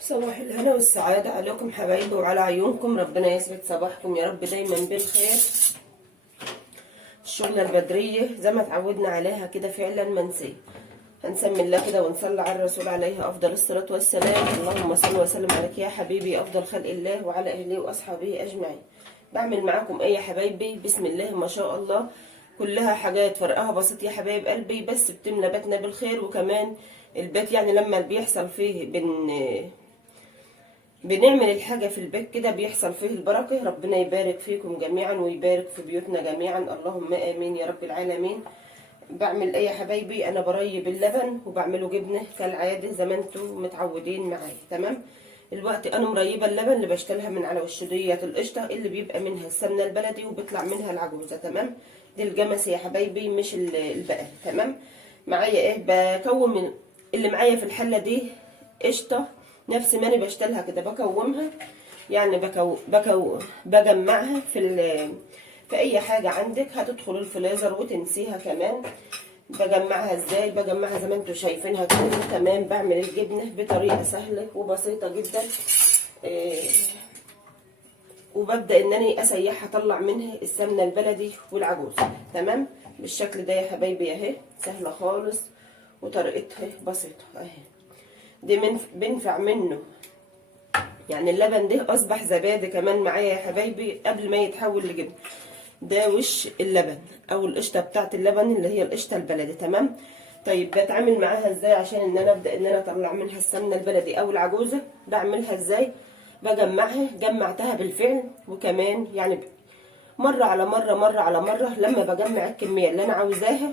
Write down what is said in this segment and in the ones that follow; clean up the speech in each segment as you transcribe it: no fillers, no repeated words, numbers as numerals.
صباح الهنا والسعادة عليكم حبايبي وعلى عيونكم. ربنا يسعد صباحكم يا رب دايما بالخير. الشغلة البدرية زي ما اتعودنا عليها كده فعلا منسية. هنسمي الله كده ونصلي على الرسول عليه أفضل الصلاة والسلام. اللهم صل وسلم عليك يا حبيبي أفضل خلق الله وعلى أهله وأصحابه أجمعين. بعمل معاكم إيه يا حبايبي؟ بسم الله ما شاء الله، كلها حاجات فرقها بسيط يا حبايب قلبي، بس بتملى بيتنا بالخير. وكمان البيت يعني لما بيحصل فيه بنعمل الحاجة في البيت كده بيحصل فيه البركة. ربنا يبارك فيكم جميعا ويبارك في بيوتنا جميعا، اللهم آمين يا رب العالمين. بعمل ايه يا حبايبي؟ انا بريب اللبن وبعمله جبنة كالعادة زي ما انتم متعودين معايا. تمام. الوقت انا مريبة اللبن اللي بشتلها من على وش ديت القشطة اللي بيبقى منها السمنة البلدي وبيطلع منها العجوزة. تمام. دي الجمس يا حبايبي مش البقر. تمام. معايا ايه؟ بكون من اللي معايا في الحلة دي قشطة نفس ما انا بشتلها كده، بكومها يعني بجمعها في اي حاجة عندك هتدخل الفريزر وتنسيها كمان. بجمعها ازاي؟ بجمعها زي ما انتم شايفينها كده. تمام. بعمل الجبنة بطريقة سهلة وبسيطة جدا. وببدأ ان انا اسيحها اطلع منها السمنة البلدي والعجوز. تمام. بالشكل ده يا حبايبي اهي، سهلة خالص وطريقتها بسيطة اهي. دي بنفع منه يعني اللبن ده اصبح زبادي كمان معايا يا حبايبي قبل ما يتحول لجبن. ده وش اللبن او القشطه بتاعت اللبن اللي هي القشطه البلدي. تمام. طيب بتعامل معاها ازاي عشان ان انا ابدا ان انا اطلع منها السمنه البلدي او العجوزه؟ بعملها ازاي؟ بجمعها، جمعتها بالفعل. وكمان يعني مره على مره مره على مره لما بجمع الكميه اللي انا عاوزاها،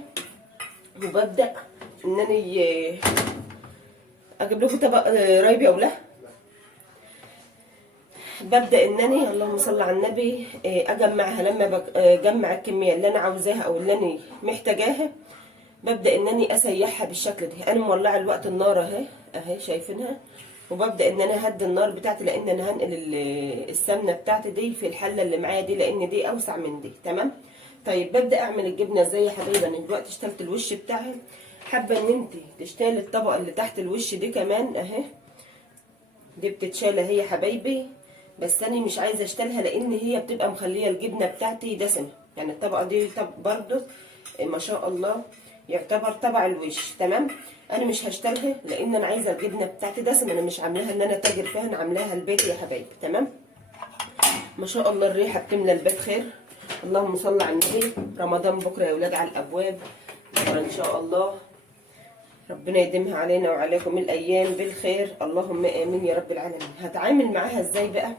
وببدا ان انا اجيب لكم طبق رايبي او لا. ببدا انني اللهم صل على النبي اجمعها. لما بجمع الكميه اللي انا عاوزاها او اللي انا محتاجاها، ببدا انني اسيحها بالشكل ده. انا مولعه الوقت النار اهي شايفينها. وببدا ان انا اهدي النار بتاعتي لان انا هنقل السمنه بتاعتي دي في الحله اللي معايا دي لان دي اوسع من دي. تمام. طيب ببدا اعمل الجبنه ازاي يا حبايبي؟ انا دلوقتي اشتلت الوش بتاعها. حابه ان انت تشتغلي الطبقه اللي تحت الوش دي كمان اهي. دي بتتشال اهي يا حبايبي، بس انا مش عايزه اشتلها لان هي بتبقى مخليه الجبنه بتاعتي دسمه. يعني الطبقه دي برضو ما شاء الله يعتبر طبع الوش. تمام. انا مش هشتلها لان انا عايزه الجبنه بتاعتي دسمه. انا مش عاملاها ان انا تاجر فيها، انا عاملاها البيت يا حبايبي. تمام. ما شاء الله الريحه بتملى البيت خير. اللهم صل على النبي. رمضان بكره يا ولاد على الابواب، بكره ان شاء الله. ربنا يديمها علينا وعليكم الايام بالخير، اللهم امين يا رب العالمين. هتعامل معاها ازاي بقى؟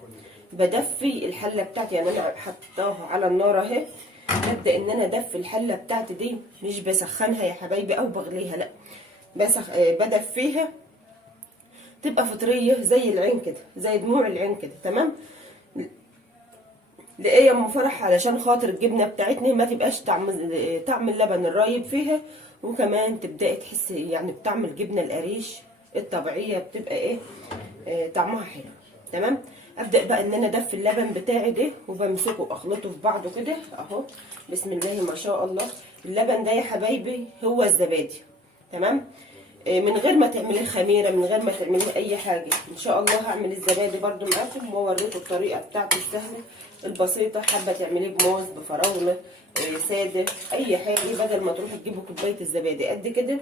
بدفي الحله بتاعتي، يعني انا حطاها على النار اهي. ببدا ان انا ادفي الحله بتاعتي دي، مش بسخنها يا حبايبي او بغليها، لا بدفيها تبقى فطريه زي العين كده، زي دموع العين كده. تمام. ليه يا ام فرح؟ علشان خاطر الجبنه بتاعتنا ما تبقاش طعم اللبن الرايب فيها، وكمان تبداي تحسي يعني بطعم الجبنه القريش الطبيعيه بتبقى ايه طعمها حلو. تمام. ابدا بقى ان انا ادفي اللبن بتاعي ده وبمسكه اخلطه في بعضه كده اهو. بسم الله ما شاء الله. اللبن ده يا حبايبي هو الزبادي. تمام. من غير ما تعملي خميره، من غير ما تعملي اي حاجه، ان شاء الله هعمل الزبادي برده معاكم واوريكم الطريقه بتاعته السهله البسيطه. حابه تعمليه بموز بفراوله ساده اي حاجه، بدل ما تروحوا تجيبوا كوبايه الزبادي قد كده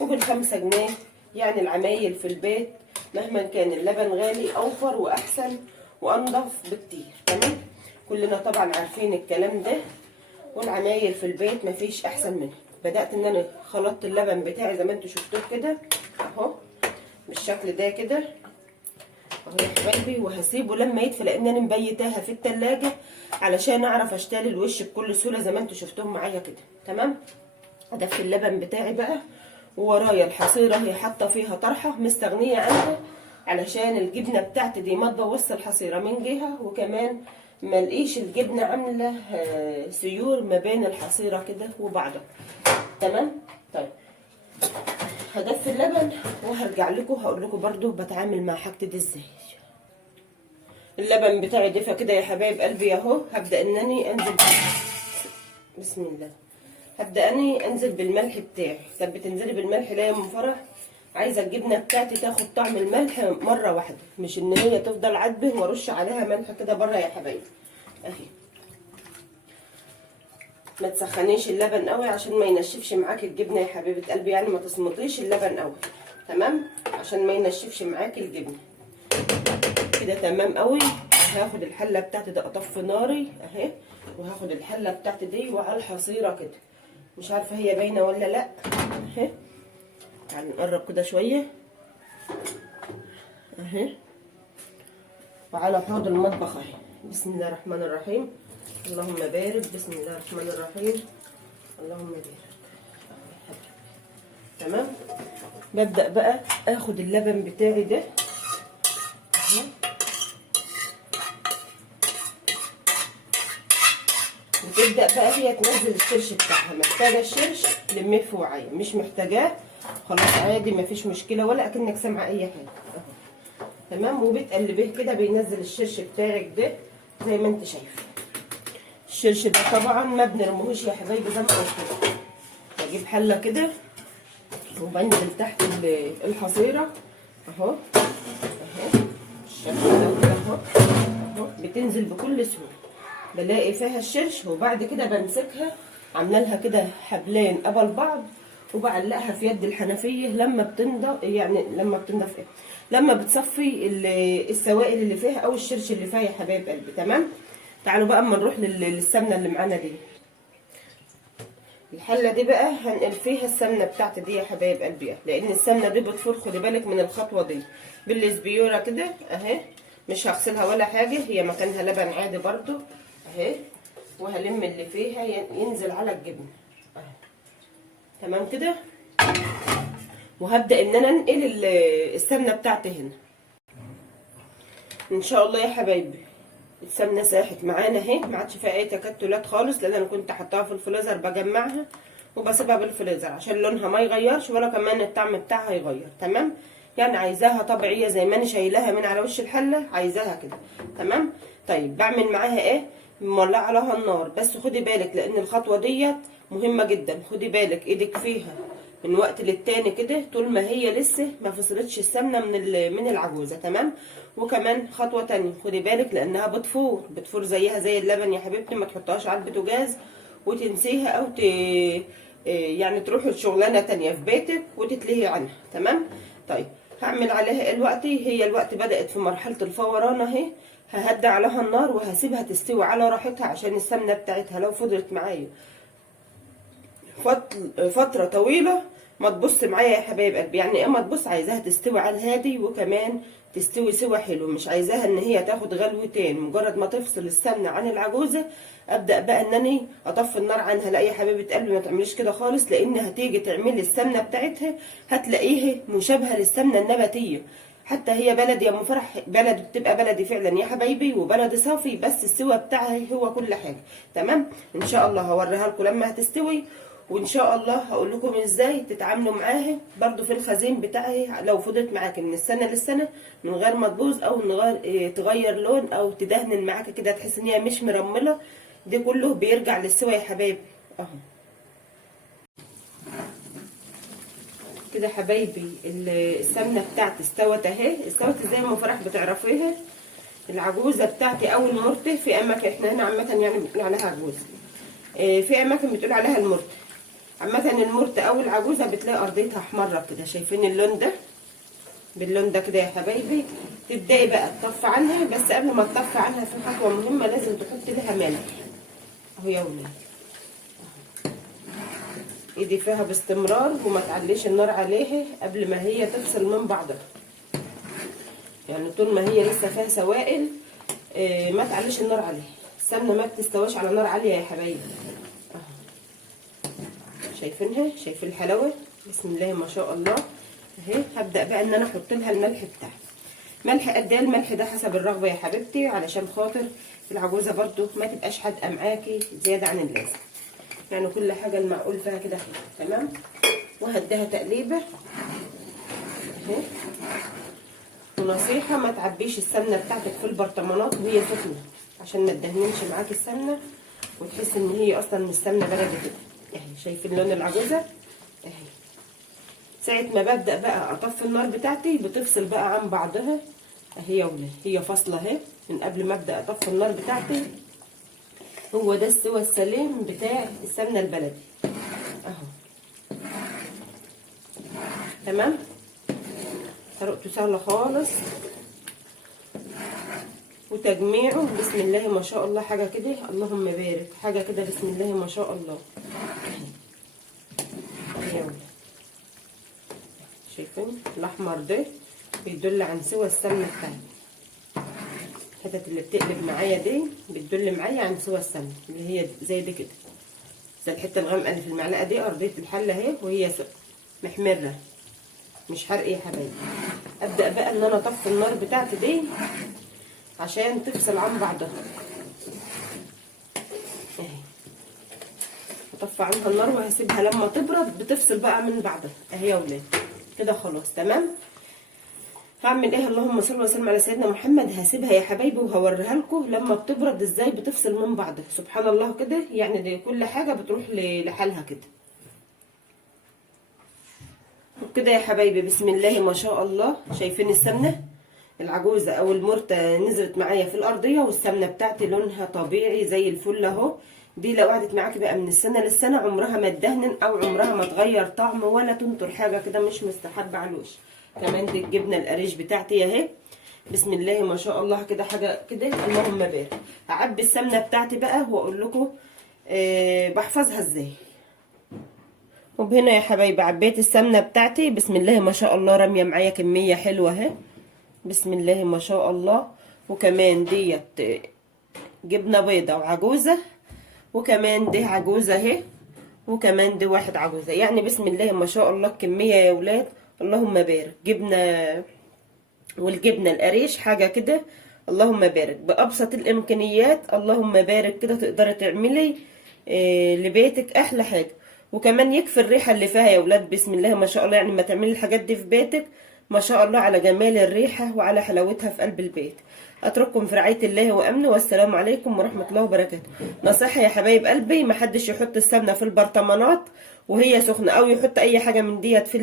وبال5 جنيه. يعني العمايل في البيت مهما كان اللبن غالي اوفر واحسن وانضف بكتير. تمام. كلنا طبعا عارفين الكلام ده، والعمايل في البيت مفيش احسن منها. بدات ان انا خلطت اللبن بتاعي زي ما انتم شفتوه كده اهو بالشكل ده كده اهو يا حبايبي. وهسيبه لما يدفى لان انا مبيتاها في التلاجة علشان اعرف اشتري الوش بكل سهوله زي ما انتم شفتوهم معايا كده. تمام. ادفي اللبن بتاعي بقى، وورايا الحصيره هي حاطه فيها طرحه مستغنيه عنها علشان الجبنه بتاعتي دي ما تبوظش الحصيره من جهه، وكمان ما لقيش الجبنه عامله سيور ما بين الحصيره كده وبعضها. تمام. طيب هدفي اللبن وهرجع لكم هقول لكم برده بتعامل مع حاجتي دي ازاي. اللبن بتاعي دفى كده يا حبايب قلبي اهو. هبدا انني انزل بسم الله. هبدا اني انزل بالملح بتاعي. طب بتنزلي بالملح ليه يا ام فرح؟ عايزه الجبنه بتاعتي تاخد طعم الملح مره واحده، مش ان هي تفضل عدبه وارش عليها ملح كده بره يا حبايبي اهي. ما تسخنيش اللبن قوي عشان ما ينشفش معاكي الجبنه يا حبيبه قلبي، يعني ما تصمطيش اللبن قوي تمام، عشان ما ينشفش معاكي الجبنه كده تمام قوي. هاخد الحله بتاعتي دي اطفي ناري اهي، وهاخد الحله بتاعتي دي وعلى الحصيره كده، مش عارفه هي باينه ولا لا اهي. تعالوا نقرب كده شويه اهي، وعلى حوض المطبخ اهي. بسم الله الرحمن الرحيم، اللهم بارك، بسم الله الرحمن الرحيم، اللهم بارك. تمام. ببدأ بقى اخد اللبن بتاعي ده اهو، وتبدأ بقى هي تنزل الشرش بتاعها. محتاجة الشرش لميه في وعاء، مش محتاجاه خلاص عادي مفيش مشكلة، ولا اكنك سامعة اي حاجة اهو. تمام. وبتقلبيه كده بينزل الشرش بتاعك ده زي ما انت شايفه. الشرش ده طبعا ما بنرموهوش يا حبايبي زي ما قلت لكم. بجيب حله كده وبنزل تحت الحصيره اهو اهو الشكل ده كده اهو اهو، بتنزل بكل سهوله. بلاقي فيها الشرش وبعد كده بمسكها عامله لها كده حبلين قبل بعض، وبعلقها في يد الحنفيه لما بتنضف، يعني لما بتنضف ايه، لما بتصفي السوائل اللي فيها او الشرش اللي فيها يا حبايب قلبي. تمام. تعالوا بقى اما نروح للسمنه اللي معانا دي. الحله دي بقى هنقل فيها السمنه بتاعتي دي يا حبايب قلبي، لان السمنه دي بتفور. خدي بالك من الخطوه دي بالسبيوره كده اهي، مش هغسلها ولا حاجه، هي مكانها لبن عادي برضو اهي، وهلم اللي فيها ينزل على الجبنه اهي. تمام كده. وهبدا ان انا انقل السمنه بتاعتي هنا ان شاء الله يا حبايبي. السمنه ساحت معانا اهي، ما عادش فيها اي تكتلات خالص، لان انا كنت حطاها في الفريزر بجمعها وبسيبها بالفريزر عشان لونها ما يغيرش ولا كمان الطعم بتاعها يغير. تمام. يعني عايزاها طبيعيه زي ما انا شايلاها من على وش الحله، عايزاها كده. تمام. طيب بعمل معاها ايه؟ مولعه عليها النار، بس خدي بالك لان الخطوه ديت مهمه جدا. خدي بالك ايدك فيها من وقت للتاني كده طول ما هي لسه ما فصلتش السمنه من العجوزه. تمام. وكمان خطوه تانية خدي بالك لانها بتفور زيها زي اللبن يا حبيبتي. ما تحطهاش على البوتاجاز وتنسيها او يعني تروحي لشغلانه تانية في بيتك وتتلهي عنها. تمام. طيب هعمل عليها الوقت، هي الوقت بدات في مرحله الفوران اهي. ههدي عليها النار وهسيبها تستوي على راحتها، عشان السمنه بتاعتها لو فضلت معايا فتره طويله ما تبص معايا يا حبايب قلبي. يعني ايه ما تبص؟ عايزاها تستوي على الهادي، وكمان تستوي سوا حلو، مش عايزاها ان هي تاخد غلوتين. مجرد ما تفصل السمنه عن العجوزه ابدا بقى انني اطفي النار عنها. لا يا حبيبه قلبي ما تعمليش كده خالص، لان هتيجي تعملي السمنه بتاعتها هتلاقيها مشابهه للسمنه النباتيه. حتى هي بلدي يا ام فرح، بلد بتبقى بلدي فعلا يا حبايبي، وبلدي صافي، بس السوا بتاعها هو كل حاجه. تمام. ان شاء الله هوريها لكم لما هتستوي، وان شاء الله هقول لكم ازاي تتعاملوا معاها برضو في الخزين بتاعي لو فضلت معاكي من السنه للسنه من غير ما تبوظ او من غير تغير لون او تدهن معاكي كده تحس ان هي مش مرمله. ده كله بيرجع للسوا يا حبايبي اهو كده. حبايبي السمنه بتاعتي استوت اهي، استوت زي ما فرح بتعرفيها. العجوزه بتاعتي او المرته، في اماكن احنا هنا عامه يعني بنقول عليها عجوزه، في اماكن بتقول عليها المرته. عامة المرت او العجوزة بتلاقي ارضيتها احمرة كده، شايفين اللون ده؟ باللون ده كده يا حبايبي. تبدأي بقى تطفي عنها، بس قبل ما تطفي عنها في خطوة مهمة لازم تحطي لها ملح اهو يا ولاد. ايدي فيها باستمرار وما تعليش النار عليها قبل ما هي تفصل من بعضها. يعني طول ما هي لسه فيها سوائل ما تعليش النار عليها. السمنة ما بتستواش على نار عالية يا حبايبي. شايفينها؟ شايفين الحلاوه؟ بسم الله ما شاء الله اهي. هبدا بقى ان انا احط لها الملح بتاعي. ملح قد ايه؟ الملح ده حسب الرغبه يا حبيبتي، علشان خاطر العجوزه برده ما تبقاش حادقه معاكي زياده عن اللازم. يعني كل حاجه المعقول فيها كده. تمام. وهديها تقليبه اهي. ونصيحه ما تعبيش السمنه بتاعتك في البرطمانات وهي سخنه، عشان ما تدهنش معاكي السمنه وتحس ان هي اصلا من السمنه بلدي كده اهي. شايفين لون العجوزه اهي؟ ساعة ما ببدأ بقى اطفي النار بتاعتي بتفصل بقى عن بعضها اهي يا ولاد، هي فاصلة اهي من قبل ما ابدأ اطفي النار بتاعتي. هو ده السوى السليم بتاع السمنة البلدي اهو. تمام، طريقته سهلة خالص، وتجميعه بسم الله ما شاء الله حاجة كده اللهم بارك، حاجة كده بسم الله ما شاء الله. شايفين الاحمر ده بيدل عن سوى السمنة بتاعتي، الحتت اللي بتقلب معايا دي بتدل معايا عن سوى السمنة اللي هي زي دي كده، زي الحتة الغامقة اللي في المعلقة دي ارضية الحلة اهي، وهي محمرة مش حرق يا حبايبي. ابدأ بقى ان انا اطفي النار بتاعتي دي عشان تفصل عن بعضها اهي. هطفي عنها النار وهسيبها لما تبرد بتفصل بقى من بعضها اهي يا ولاد كده خلاص. تمام، هعمل ايه؟ اللهم صل وسلم على سيدنا محمد. هسيبها يا حبايبي وهوريها لكم لما بتبرد ازاي بتفصل من بعضها. سبحان الله كده، يعني دي كل حاجه بتروح لحالها كده وكده يا حبايبي. بسم الله ما شاء الله. شايفين السمنه العجوزه او المرته نزلت معايا في الارضيه، والسمنه بتاعتي لونها طبيعي زي الفل اهو. دي لو قعدت معاكي بقى من السنه للسنه عمرها ما تدهن او عمرها ما تغير طعم ولا تنطر حاجه كده مش مستحبه على الوش. كمان دي الجبنه القريش بتاعتي اهي بسم الله ما شاء الله كده حاجه كده اللهم بارك. هعبي السمنه بتاعتي بقى واقول لكم بحفظها ازاي. وبهنا يا حبايبي عبيت السمنه بتاعتي بسم الله ما شاء الله، راميه معايا كميه حلوه اهي بسم الله ما شاء الله. وكمان ديت جبنه بيضه وعجوزه، وكمان دي عجوزه اهي، وكمان دي واحد عجوزه، يعني بسم الله ما شاء الله الكميه يا ولاد اللهم بارك. جبنه والجبنه القريش حاجه كده اللهم بارك بابسط الامكانيات اللهم بارك كده تقدري تعملي لبيتك احلى حاجه. وكمان يكفي الريحه اللي فيها يا ولاد بسم الله ما شاء الله، يعني ما تعملي الحاجات دي في بيتك ما شاء الله على جمال الريحه وعلى حلاوتها في قلب البيت. اترككم في رعايه الله وامنه، والسلام عليكم ورحمه الله وبركاته. نصيحه يا حبايب قلبي، ما حدش يحط السمنه في البرطمانات وهي سخنه، او يحط اي حاجه من ديت في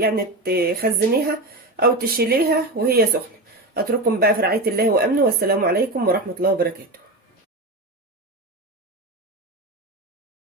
يعني تخزنيها او تشيليها وهي سخنه. اترككم بقى في رعايه الله وامنه، والسلام عليكم ورحمه الله وبركاته.